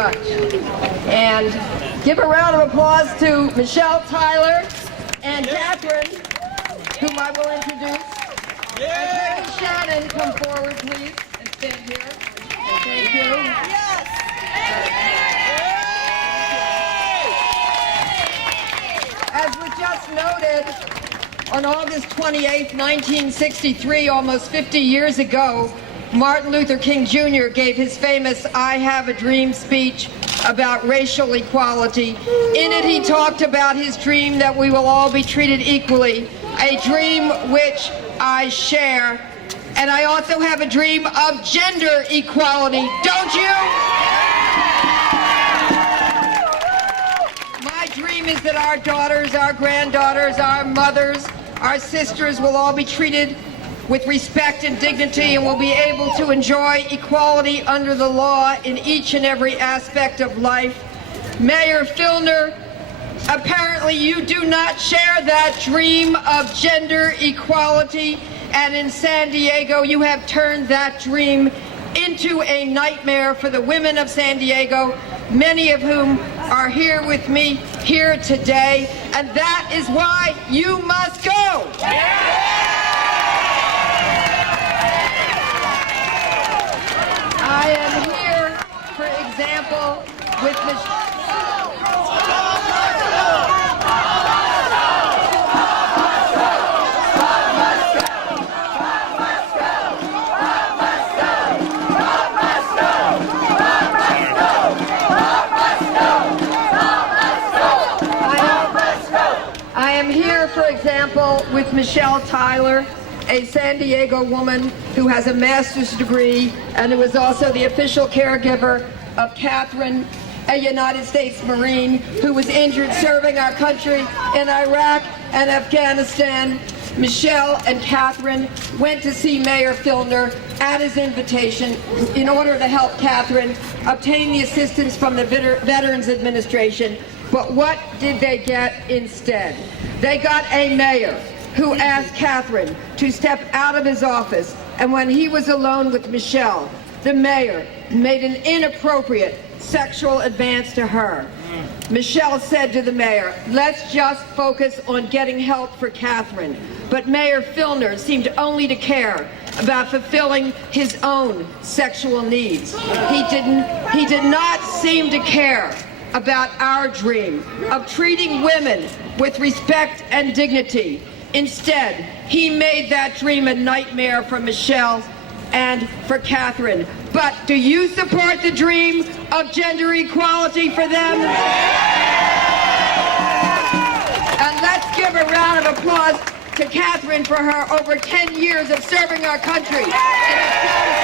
much. And give a round of applause to Michelle Tyler and Catherine, whom I will introduce. And Peggy Shannon, come forward, please, and stand here. Thank you. As was just noted, on August 28, 1963, almost 50 years ago, Martin Luther King Jr. gave his famous "I Have a Dream" speech about racial equality. In it, he talked about his dream that we will all be treated equally, a dream which I share. And I also have a dream of gender equality, don't you? My dream is that our daughters, our granddaughters, our mothers, our sisters will all be treated with respect and dignity and will be able to enjoy equality under the law in each and every aspect of life. Mayor Filner, apparently you do not share that dream of gender equality, and in San Diego you have turned that dream into a nightmare for the women of San Diego, many of whom are here with me here today, and that is why you must go. I am here, for example, with with Michelle Tyler, a San Diego woman who has a master's degree and who is also the official caregiver of Catherine, a United States Marine who was injured serving our country in Iraq and Afghanistan. Michelle and Catherine went to see Mayor Filner at his invitation in order to help Catherine obtain the assistance from the Veterans Administration. But what did they get instead? They got a mayor who asked Catherine to step out of his office, and when he was alone with Michelle, the mayor made an inappropriate sexual advance to her. Michelle said to the mayor, "Let's just focus on getting help for Catherine." But Mayor Filner seemed only to care about fulfilling his own sexual needs. He did not seem to care about our dream of treating women with respect and dignity. Instead, he made that dream a nightmare for Michelle and for Catherine. But do you support the dream of gender equality for them? And let's give a round of applause to Catherine for her over 10 years of serving our country in Afghanistan.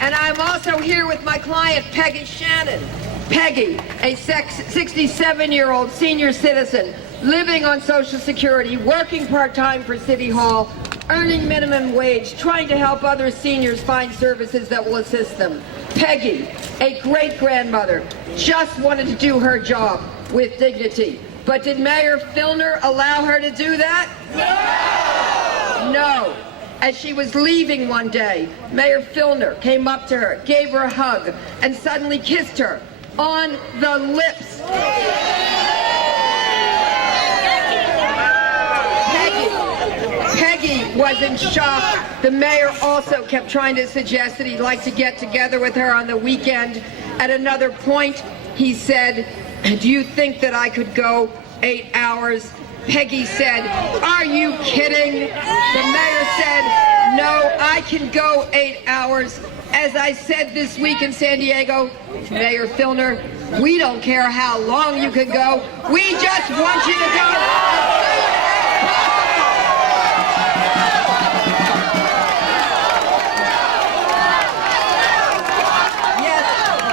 And I'm also here with my client, Peggy Shannon. Peggy, a 67-year-old senior citizen, living on Social Security, working part-time for City Hall, earning minimum wage, trying to help other seniors find services that will assist them. Peggy, a great-grandmother, just wanted to do her job with dignity. But did Mayor Filner allow her to do that? No! No. As she was leaving one day, Mayor Filner came up to her, gave her a hug, and suddenly kissed her on the lips. Peggy was in shock. The mayor also kept trying to suggest that he'd like to get together with her on the weekend. At another point, he said, "Do you think that I could go 8 hours?" Peggy said, "Are you kidding?" The mayor said, "No, I can go 8 hours." As I said this week in San Diego, Mayor Filner, we don't care how long you can go. We just want you to go as soon as possible.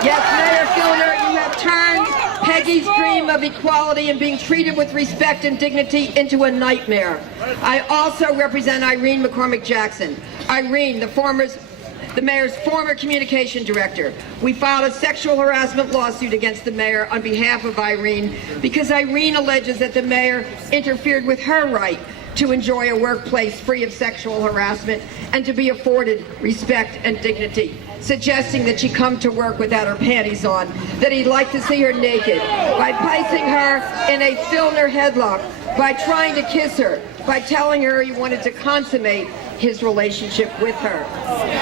Yes, Mayor Filner, you have turned Peggy's dream of equality and being treated with respect and dignity into a nightmare. I also represent Irene McCormick Jackson. Irene, the mayor's former communication director. We filed a sexual harassment lawsuit against the mayor on behalf of Irene because Irene alleges that the mayor interfered with her right to enjoy a workplace free of sexual harassment and to be afforded respect and dignity, suggesting that she come to work without her panties on, that he'd like to see her naked, by placing her in a Filner headlock, by trying to kiss her, by telling her he wanted to consummate his relationship with her.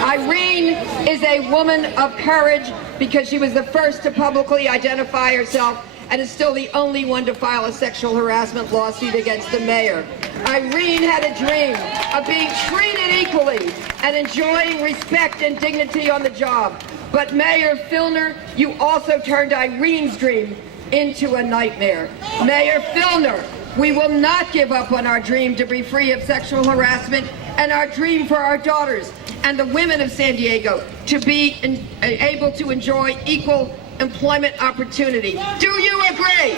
Irene is a woman of courage because she was the first to publicly identify herself and is still the only one to file a sexual harassment lawsuit against the mayor. Irene had a dream of being treated equally and enjoying respect and dignity on the job. But Mayor Filner, you also turned Irene's dream into a nightmare. Mayor Filner, we will not give up on our dream to be free of sexual harassment and our dream for our daughters and the women of San Diego to be able to enjoy equal employment opportunity. Do you agree?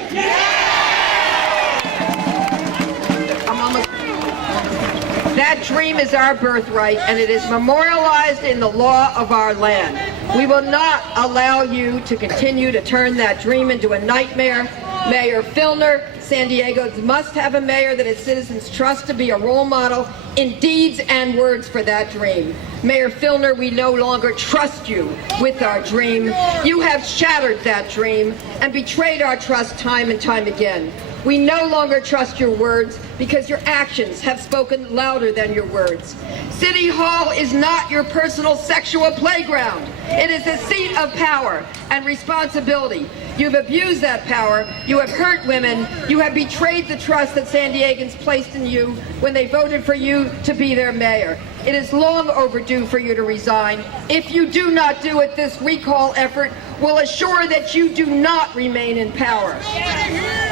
That dream is our birthright, and it is memorialized in the law of our land. We will not allow you to continue to turn that dream into a nightmare. Mayor Filner, San Diego's must have a mayor that its citizens trust to be a role model in deeds and words for that dream. Mayor Filner, we no longer trust you with our dream. You have shattered that dream and betrayed our trust time and time again. We no longer trust your words because your actions have spoken louder than your words. City Hall is not your personal sexual playground. It is a seat of power and responsibility. You've abused that power. You have hurt women. You have betrayed the trust that San Diegans placed in you when they voted for you to be their mayor. It is long overdue for you to resign. If you do not do it, this recall effort will assure that you do not remain in power.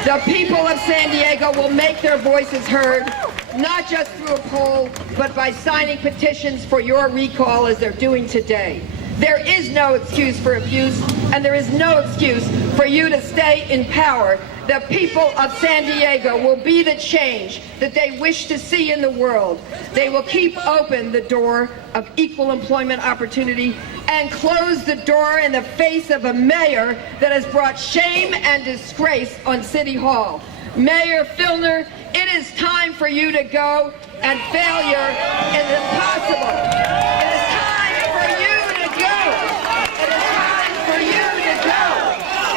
The people of San Diego will make their voices heard, not just through a poll, but by signing petitions for your recall as they're doing today. There is no excuse for abuse, and there is no excuse for you to stay in power. The people of San Diego will be the change that they wish to see in the world. They will keep open the door of equal employment opportunity and close the door in the face of a mayor that has brought shame and disgrace on City Hall. Mayor Filner, it is time for you to go, and failure is impossible. It is time for you to go. It is time for you to go.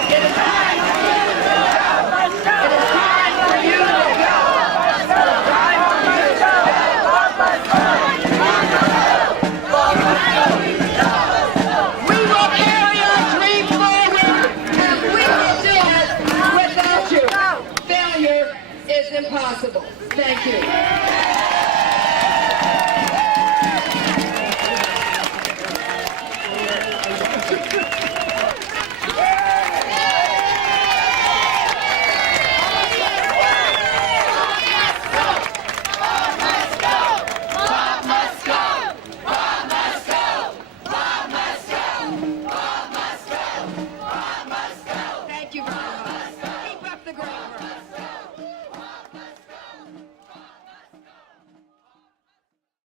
It is time for you to go. It is time for you to go. It is time for you to go. We will carry our dream forward, and we will do it without you. Failure is impossible. Thank you.